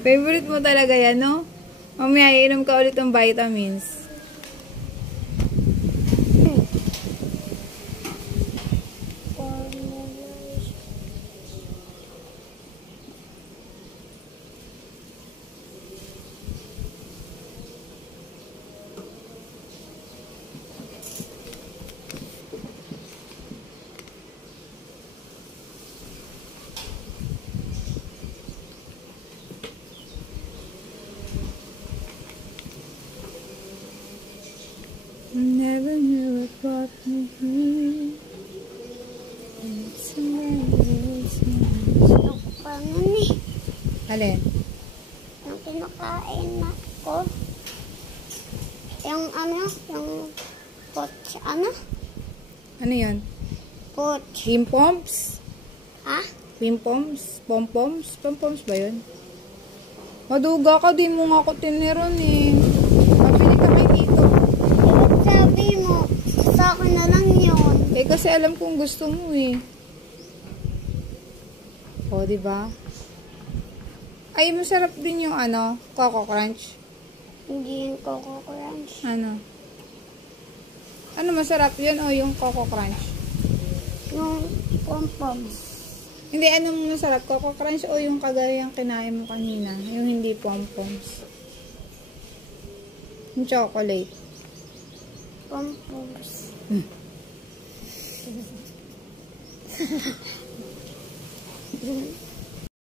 Favorite mo talaga yan, no? Mamaya, iinom ka ulit ng vitamins. Never knew it brought me here. Gusto ko pa nun eh. Alin? Yung kinakain na ko. Yung ano, yung poch, ano? Ano yun? Poch. Pimpoms? Ha? Pimpoms? Pompoms? Pompoms ba yun? Maduga ka, di mo nga ako tiniron eh. Pabili ka kay dito. Sabi mo, sa akin na lang yun. Eh, kasi alam kong gusto mo eh. O, diba? Ay, masarap din yung ano, Coco Crunch. Hindi yung Coco Crunch. Ano? Ano masarap yun o yung Coco Crunch? Yung pom-poms. Hindi, anong masarap? Coco Crunch o yung kagaya yung kinain mo kanina? Yung hindi pom-poms. Yung chocolate. Pom-poms.